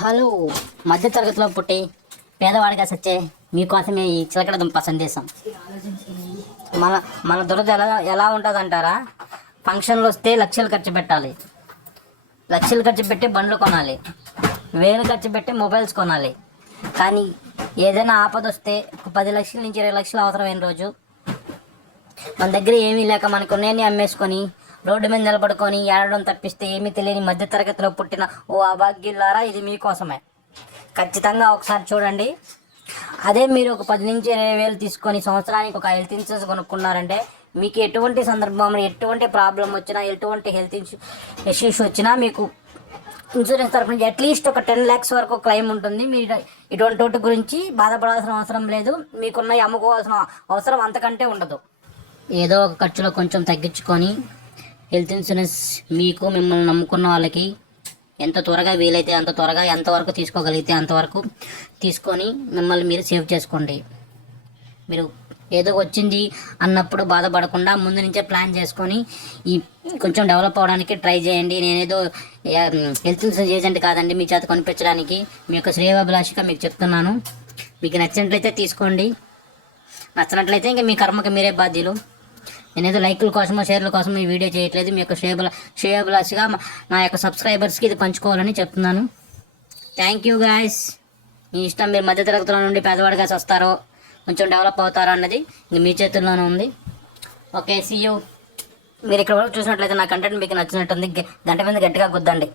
Hello మధ్య తరగతిలో పుట్టి పేదవాడిగా సచ్చే మీకోసమే ఈ చిలకడ దుంప సందేశం. మన మన దురద ఎలా ఎలా ఉంటుంది అంటారా ఫంక్షన్లు వస్తే లక్షలు ఖర్చు పెట్టాలి. లక్షలు ఖర్చు పెట్టి బండ్లు కొనాలి. వేలు ఖర్చు పెట్టి మొబైల్స్ కొనాలి. కానీ ఏదైనా ఆపద వస్తే పది లక్షల నుంచి ఇరవై లక్షలు అవసరమైన రోజు. మన దగ్గర ఏమీ లేక మనకు ఉన్నాయని అమ్మేసుకొని రోడ్డు మీద నిలబడుకొని ఏడడం తప్పిస్తే ఏమీ తెలియని మధ్య తరగతిలో పుట్టిన ఓ అభాగ్యులారా ఇది మీకోసమే. ఖచ్చితంగా ఒకసారి చూడండి. అదే మీరు ఒక పది నుంచి ఇరవై వేలు తీసుకొని సంవత్సరానికి ఒక హెల్త్ ఇన్సూరెన్స్ కొనుక్కున్నారంటే మీకు ఎటువంటి సందర్భంలో ఎటువంటి ప్రాబ్లం వచ్చినా ఎటువంటి హెల్త్ ఇన్సూ ఇష్యూస్ వచ్చినా మీకు ఇన్సూరెన్స్ తరఫున అట్లీస్ట్ ఒక టెన్ ల్యాక్స్ వరకు క్లెయిమ్ ఉంటుంది. మీరు ఇటువంటి వాటి గురించి బాధపడాల్సిన అవసరం లేదు. మీకున్న అమ్ముకోవాల్సిన అవసరం అంతకంటే ఉండదు. ఏదో ఒక ఖర్చులో కొంచెం తగ్గించుకొని హెల్త్ ఇన్సూరెన్స్ మీకు మిమ్మల్ని నమ్ముకున్న వాళ్ళకి ఎంత త్వరగా వీలైతే అంత త్వరగా ఎంతవరకు తీసుకోగలిగితే అంతవరకు తీసుకొని మిమ్మల్ని మీరు సేవ్ చేసుకోండి. మీరు ఏదో వచ్చింది అన్నప్పుడు బాధపడకుండా ముందు నుంచే ప్లాన్ చేసుకొని ఈ కొంచెం డెవలప్ అవ్వడానికి ట్రై చేయండి. నేనేదో హెల్త్ ఇన్సూరెన్స్ ఏజెంట్ కాదండి మీ చేత కొనిపించడానికి మీ యొక్క శ్రేయాభిలాషిగా మీకు చెప్తున్నాను. మీకు నచ్చినట్లయితే తీసుకోండి. నచ్చినట్లయితే ఇంకా మీ కర్మకి మీరే బాధ్యులు. నేనేదో లైకుల కోసమో షేర్ల కోసం ఈ వీడియో చేయట్లేదు. మీ యొక్క షేబుల షేబులాస్గా మా- నా యొక్క సబ్స్క్రైబర్స్కి ఇది పంచుకోవాలని చెప్తున్నాను. థ్యాంక్ యూ గాయస్ మీ ఇష్టం మీరు మధ్యతరగతిలో నుండి పేదవాడిగా వస్తారో కొంచెం డెవలప్ అవుతారో అన్నది ఇంక మీ చేతుల్లోనే ఉంది. ఓకే సీ యూ మీరు ఇక్కడ వరకు చూసినట్లయితే నా కంటెంట్ మీకు నచ్చినట్టుంది. గ- గంట మీద గట్టిగా గుద్దండి.